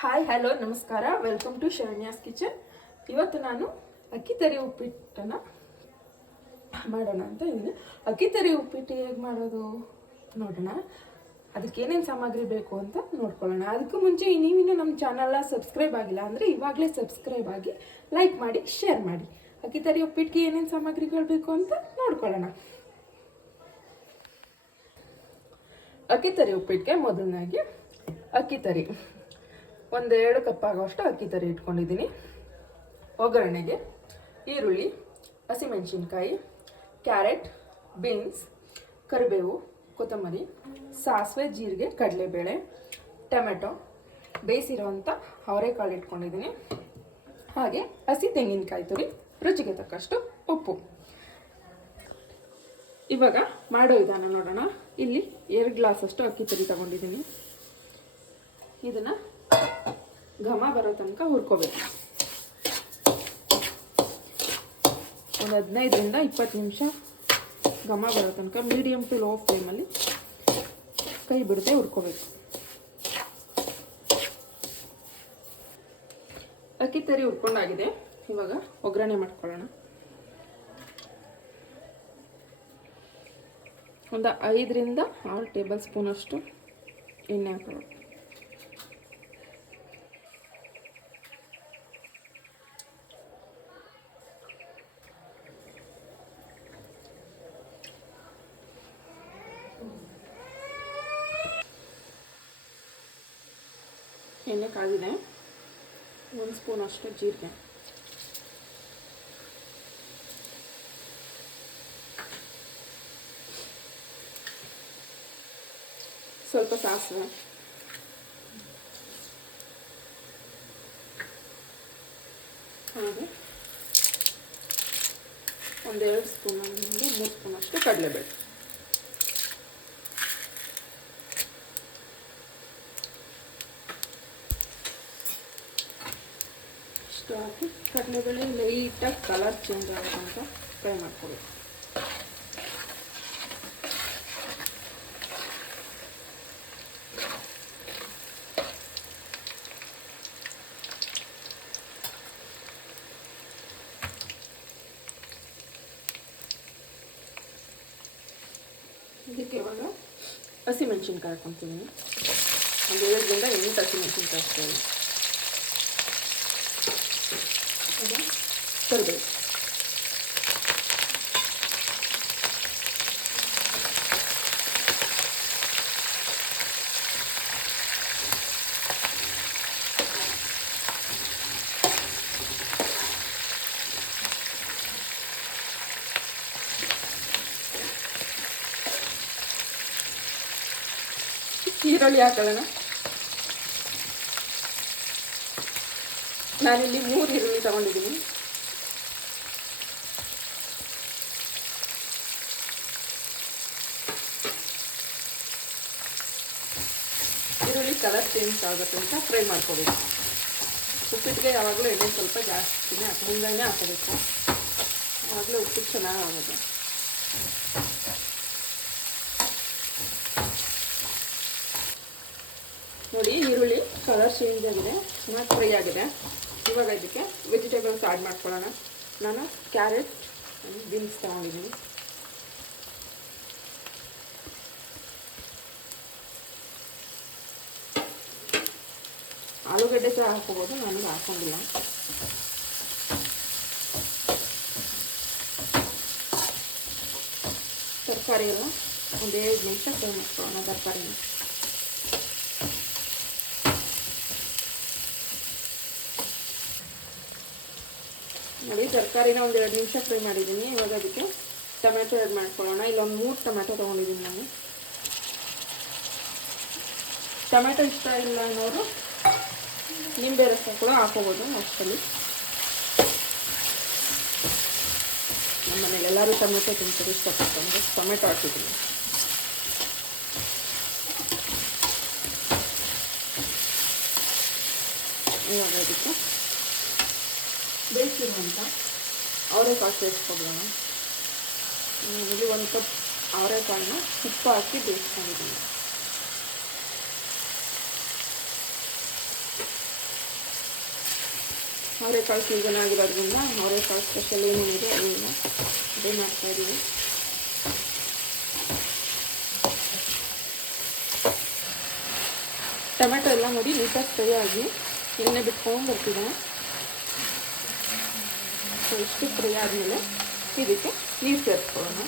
Hi hello ನಮಸ್ಕಾರ, welcome to ಶರಣ್ಯಾಸ್ kitchen. ಇವತ್ತು ನಾನು ಅಕ್ಕಿ ತರಿ ಉಪ್ಪಿಟ್ಟನ್ನು ಮಾಡೋಣ ಅಂತ ಇದ್ದೀನಿ. ಅಕ್ಕಿ ತರಿ ಉಪ್ಪಿಟ್ಟು ಹೇಗೆ ಮಾಡೋದು ನೋಡೋಣ. ಅದಕ್ಕೆ ಏನೇನು ಸಾಮಗ್ರಿ ಬೇಕು ಅಂತ ನೋಡ್ಕೊಳ್ಳೋಣ. ಅದಕ್ಕೂ ಮುಂಚೆ ನೀವಿನ್ನೂ ನಮ್ಮ ಚಾನಲ್ನ ಸಬ್ಸ್ಕ್ರೈಬ್ ಆಗಿಲ್ಲ ಅಂದರೆ ಇವಾಗಲೇ ಸಬ್ಸ್ಕ್ರೈಬ್ ಆಗಿ ಲೈಕ್ ಮಾಡಿ ಶೇರ್ ಮಾಡಿ. ಅಕ್ಕಿ ತರಿ ಉಪ್ಪಿಟ್ಟಿಗೆ ಏನೇನು ಸಾಮಗ್ರಿಗಳು ಬೇಕು ಅಂತ ನೋಡ್ಕೊಳ್ಳೋಣ. ಅಕ್ಕಿ ತರಿ ಉಪ್ಪಿಟ್ಟಿಗೆ ಮೊದಲನಾಗಿ ಅಕ್ಕಿ ತರಿ 1-2 ಕಪ್ ಆಗೋಷ್ಟು ಅಕ್ಕಿ ತರಿ ಇಟ್ಕೊಂಡಿದ್ದೀನಿ. ಒಗ್ಗರಣೆಗೆ ಈರುಳ್ಳಿ, ಹಸಿಮೆಣಸಿನ್ಕಾಯಿ, ಕ್ಯಾರೆಟ್, ಬೀನ್ಸ್, ಕರಿಬೇವು, ಕೊತ್ತಂಬರಿ, ಸಾಸಿವೆ, ಜೀರಿಗೆ, ಕಡಲೆಬೇಳೆ, ಟೊಮೆಟೊ, ಬೇಯಿಸಿರೋವಂಥ ಅವರೆಕಾಳು ಇಟ್ಕೊಂಡಿದ್ದೀನಿ. ಹಾಗೆ ಹಸಿ ತೆಂಗಿನಕಾಯಿ ತುರಿ, ರುಚಿಗೆ ತಕ್ಕಷ್ಟು ಉಪ್ಪು. ಇವಾಗ ಮಾಡೋ ವಿಧಾನ ನೋಡೋಣ. ಇಲ್ಲಿ 2 ಗ್ಲಾಸಷ್ಟು ಅಕ್ಕಿ ತರಿ ತಗೊಂಡಿದ್ದೀನಿ. ಇದನ್ನು ಘಮ ಬರೋ ತನಕ ಹುರ್ಕೋಬೇಕು. ಒಂದು 15ರಿಂದ 20 ನಿಮಿಷ ಘಮ ಬರೋ ತನಕ ಮೀಡಿಯಮ್ ಟು ಲೋ ಫ್ಲೇಮಲ್ಲಿ ಕೈ ಬಿಡದೆ ಹುರ್ಕೋಬೇಕು. ಅಕ್ಕಿ ತರಿ ಹುರ್ಕೊಂಡಾಗಿದೆ. ಇವಾಗ ಒಗ್ಗರಣೆ ಮಾಡ್ಕೊಳ್ಳೋಣ. ಒಂದು 5ರಿಂದ 6 ಟೇಬಲ್ ಸ್ಪೂನ್ ಅಷ್ಟು ಎಣ್ಣೆ ಹಾಕೊಳ್ಳೋಣ. ಎಣ್ಣೆ ಕಾದಿದೆ. 1 ಸ್ಪೂನ್ ಅಷ್ಟು ಜೀರಿಗೆ, ಸ್ವಲ್ಪ ಸಾಸಿವೆ, ಹಾಗೆ 1-2 ಸ್ಪೂನಿಂದ 3 ಸ್ಪೂನ್ ಅಷ್ಟು ಕಡಲೆಬೇಳೆ. ಇಷ್ಟು ಹಾಕಿ ಕಡಲೆಬೇಳೆ ಲೈಟಾಗಿ ಕಲರ್ ಚೇಂಜ್ ಆಗೋದಂತ ಫ್ರೈ ಮಾಡ್ಕೊಬೇಕು. ಇದಕ್ಕೆ ಇವಾಗ ಹಸಿಮೆಣಸಿನ್ಕಾಯಿ ಹಾಕ್ಕೊತಿದ್ದೀನಿ. ಒಂದು 7ರಿಂದ 8 ಹಸಿಮೆಣಸಿನ್ಕಾಯಿ ಹಾಕ್ತೀನಿ. ಕರಿಬೇವು, ಈರುಳ್ಳಿ ಹಾಕೊಳ್ಳೋಣ. ನಾನಿಲ್ಲಿ 3 ಈರುಳ್ಳಿ ತಗೊಂಡಿದ್ದೀನಿ. ಈರುಳ್ಳಿ ಕಲರ್ ಚೇಂಜ್ ಆಗುತ್ತೆ ಅಂತ ಫ್ರೈ ಮಾಡ್ಕೋಬೇಕು. ಉಪ್ಪಿಟ್ಟಿಗೆ ಯಾವಾಗಲೂ ಎಣ್ಣೆ ಸ್ವಲ್ಪ ಜಾಸ್ತಿನೇ ಮುಂದೆನೇ ಹಾಕೋಬೇಕು. ಆವಾಗಲೇ ಉಪ್ಪಿಟ್ಟು ಚೆನ್ನಾಗಾಗೋದು. ನೋಡಿ, ಈರುಳ್ಳಿ ಕಲರ್ ಚೇಂಜ್ ಆಗಿದೆ, ಚೆನ್ನಾಗಿ ಫ್ರೈ ಆಗಿದೆ. ಇವಾಗ ಇದಕ್ಕೆ ವೆಜಿಟೇಬಲ್ಸ್ ಆ್ಯಡ್ ಮಾಡ್ಕೊಳ್ಳೋಣ. ನಾನು ಕ್ಯಾರೆಟ್, ಬೀನ್ಸ್ ತಗೊಂಡಿದ್ದೀನಿ. ಆಲೂಗಡ್ಡೆ ಸಹ ಹಾಕೋಬೋದು, ನನಗೆ ಹಾಕೊಂಡಿಲ್ಲ. ತರಕಾರಿ ಎಲ್ಲ 1-2 ನಿಮಿಷ ಫ್ರೈ ಮಾಡ್ಕೊಳ್ಳೋಣ. ತರಕಾರಿನ ನೋಡಿ, ತರಕಾರಿನ 1-2 ನಿಮಿಷ ಫ್ರೈ ಮಾಡಿದ್ದೀನಿ. ಇವಾಗ ಅದಕ್ಕೆ ಟೊಮೆಟೊ ಆ್ಯಡ್ ಮಾಡ್ಕೊಳ್ಳೋಣ. ಇಲ್ಲೊಂದು 3 ಟೊಮೆಟೊ ತೊಗೊಂಡಿದ್ದೀನಿ ನಾನು. ಟೊಮೆಟೊ ಇಷ್ಟ ಇಲ್ಲ ಅನ್ನೋರು ನಿಂಬೆ ರಸ ಕೂಡ ಹಾಕೋಬೋದು. ಅಷ್ಟಲ್ಲಿ ನಮ್ಮ ಮನೇಲಿ ಎಲ್ಲರೂ ಟೊಮೆಟೊ ತಿಂತಾರೆ, ಇಷ್ಟಪಡ್ತಾರೆ. ಟೊಮೆಟೊ ಹಾಕಿದ್ದೀನಿ. ಇವಾಗ ಅದಕ್ಕೆ ಬೇಯಿಸಿರುವಂಥ ಅವರೆಕಾಳು ಸೇರಿಸ್ಕೊಬೋಣ. ಇಲ್ಲಿ 1 ಕಪ್ ಅವರೆಕಾಳನ್ನ ಉಪ್ಪು ಹಾಕಿ ಬೇಯಿಸ್ಕೊಂಡಿದ್ದೀನಿ. ಅವರೆಕಾಳು ಸೀಸನ್ ಆಗಿರೋದ್ರಿಂದ ಅವರೆಕಾಳು ಸ್ಪೆಷಲ್ ಏನೇನಿದೆ ಅದನ್ನು ಅದೇ ಮಾಡ್ತಾಯಿದ್ದೀವಿ. ಟೊಮೆಟೊ ಎಲ್ಲ ನೋಡಿ ನೀಟಾಗಿ ಫ್ರೈ ಆಗಿ ಎಣ್ಣೆ ಬಿಟ್ಕೊಂಡು ಬರ್ತಿದೆ. ಸೊ ಇಷ್ಟು ಫ್ರೈ ಆದಮೇಲೆ ಇದಕ್ಕೆ ನೀರು ಸೇರಿಸ್ಕೊಳ್ಳೋಣ.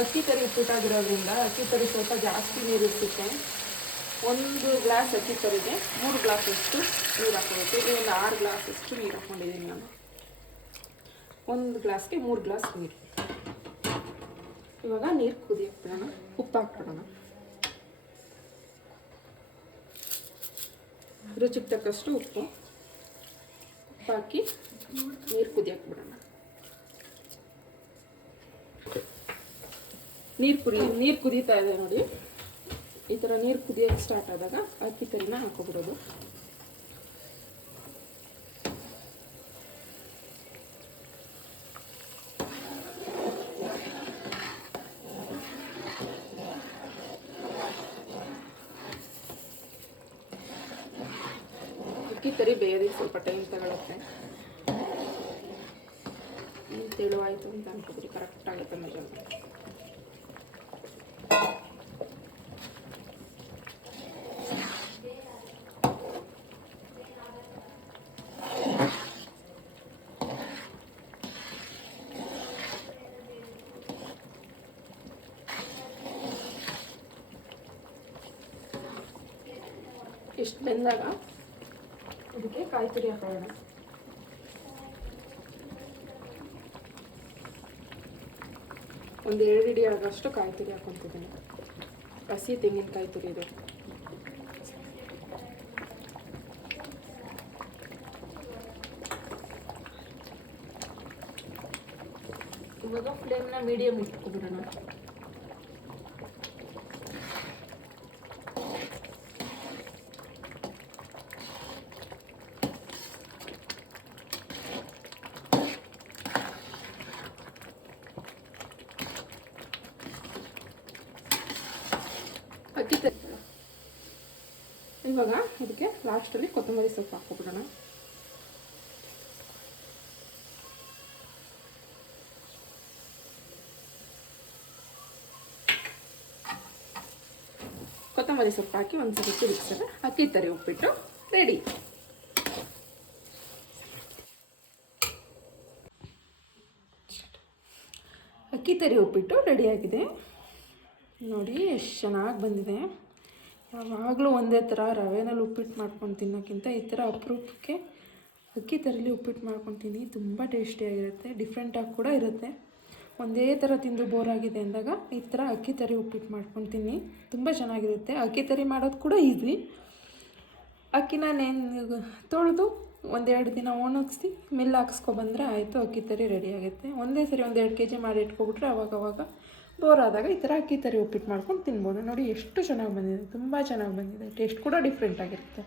ಅಕ್ಕಿ ತರಿ ಉಪ್ಪಿಟ್ಟಾಗಿರೋದ್ರಿಂದ ಅಕ್ಕಿ ತರಿ ಸ್ವಲ್ಪ ಜಾಸ್ತಿ ನೀರು ಇರ್ತಿತ್ತೆ. 1 ಗ್ಲಾಸ್ ಅಕ್ಕಿ ತರಿಗೆ 3 ಗ್ಲಾಸಷ್ಟು ನೀರು ಹಾಕೋಬೇಕು. ಇಲ್ಲಿ ಒಂದು 6 ಗ್ಲಾಸಷ್ಟು ನೀರು ಹಾಕ್ಕೊಂಡಿದ್ದೀನಿ ನಾನು. 1 ಗ್ಲಾಸ್ಗೆ 3 ಗ್ಲಾಸ್ ನೀರು. ಇವಾಗ ನೀರು ಕುದಿಯಕ್ಕೆ ಬಿಡೋಣ. ಉಪ್ಪು ಹಾಕ್ಬಿಡೋಣ. ರುಚಿಗೆ ತಕ್ಕಷ್ಟು ಉಪ್ಪು ಹಾಕಿ ನೀರು ಕುದಿಯಕ್ಕೆ ಬಿಡೋಣ. ನೀರು ಕುದೀತಾ ಇದೆ ನೋಡಿ. ಈ ಥರ ನೀರು ಕುದಿಯೋಕ್ಕೆ ಸ್ಟಾರ್ಟ್ ಆದಾಗ ಅಕ್ಕಿ ತರಿನ ಹಾಕೋಬಿಡೋದು. ಅಕ್ಕಿ ತರಿ ಬೇಯೋದಕ್ಕೆ ಸ್ವಲ್ಪ ಟೈಮ್ ತಗೊಳುತ್ತೆ. ತೆಳುವಾಯಿತು ಅಂತ ಅನ್ಕೋಬಿಡಿ, ಕರೆಕ್ಟ್ ಆಗುತ್ತೆ ಮೆಜರ್ಮೆಂಟ್. ಇಷ್ಟು ಬೆಂದಾಗ ಇದಕ್ಕೆ ಕಾಯಿ ತುರಿ ಹಾಕೋಣ. ಒಂದು 2 ಹಿಡಿ ಆಗೋಷ್ಟು ಕಾಯಿ ತುರಿ ಹಾಕೊತಿದ್ದೀನಿ. ಹಸಿ ತೆಂಗಿನಕಾಯಿ ತುರಿ ಇದೆ. ಇವಾಗ ಫ್ಲೇಮ್ನ ಮೀಡಿಯಮ್ ಇಟ್ಕೊಬಿಡೋಣ. ಅಕ್ಕಿ ತರಿ ಇವಾಗ ಇದಕ್ಕೆ ಲಾಸ್ಟಲ್ಲಿ ಕೊತ್ತಂಬರಿ ಸೊಪ್ಪು ಹಾಕ್ಕೊಬಿಡೋಣ. ಕೊತ್ತಂಬರಿ ಸೊಪ್ಪು ಹಾಕಿ ಒಂದ್ಸಲ ತಿರುಗಿಸಿದ್ರೆ ಅಕ್ಕಿ ತರಿ ಉಪ್ಪಿಟ್ಟು ರೆಡಿ. ಅಕ್ಕಿ ತರಿ ಉಪ್ಪಿಟ್ಟು ರೆಡಿಯಾಗಿದೆ ನೋಡಿ. ಎಷ್ಟು ಚೆನ್ನಾಗಿ ಬಂದಿದೆ. ಯಾವಾಗಲೂ ಒಂದೇ ಥರ ರವೆನಲ್ಲಿ ಉಪ್ಪಿಟ್ಟು ಮಾಡ್ಕೊಂಡು ತಿನ್ನೋಕ್ಕಿಂತ ಈ ಥರ ಅಪರೂಪಕ್ಕೆ ಅಕ್ಕಿ ತರಿಲಿ ಉಪ್ಪಿಟ್ಟು ಮಾಡ್ಕೊಂಡು ತಿನ್ನಿ. ತುಂಬ ಟೇಸ್ಟಿಯಾಗಿರುತ್ತೆ, ಡಿಫ್ರೆಂಟಾಗಿ ಕೂಡ ಇರುತ್ತೆ. ಒಂದೇ ಥರ ತಿಂದು ಬೋರ್ ಆಗಿದೆ ಅಂದಾಗ ಈ ಥರ ಅಕ್ಕಿ ತರಿ ಉಪ್ಪಿಟ್ಟು ಮಾಡ್ಕೊಂಡು ತಿನ್ನಿ, ತುಂಬ ಚೆನ್ನಾಗಿರುತ್ತೆ. ಅಕ್ಕಿ ತರಿ ಮಾಡೋದು ಕೂಡ ಈಸಿ. ಅಕ್ಕಿನ ತೊಳೆದು 1-2 ದಿನ ಒಣಗಿಸಿ ಮಿಲ್ ಹಾಕ್ಸ್ಕೊಬಂದರೆ ಆಯಿತು, ಅಕ್ಕಿ ತರಿ ರೆಡಿ ಆಗುತ್ತೆ. ಒಂದೇ ಸರಿ 1-2 kg ಮಾಡಿ ಇಟ್ಕೊಬಿಟ್ರೆ ಅವಾಗವಾಗ ಬೋರ್ ಆದಾಗ ಈ ಥರ ಅಕ್ಕಿ ತರಿ ಉಪ್ಪಿಟ್ಟು ಮಾಡ್ಕೊಂಡು ತಿನ್ಬೋದು. ನೋಡಿ ಎಷ್ಟು ಚೆನ್ನಾಗಿ ಬಂದಿದೆ, ತುಂಬ ಚೆನ್ನಾಗಿ ಬಂದಿದೆ. ಟೇಸ್ಟ್ ಕೂಡ ಡಿಫ್ರೆಂಟ್ ಆಗಿರುತ್ತೆ.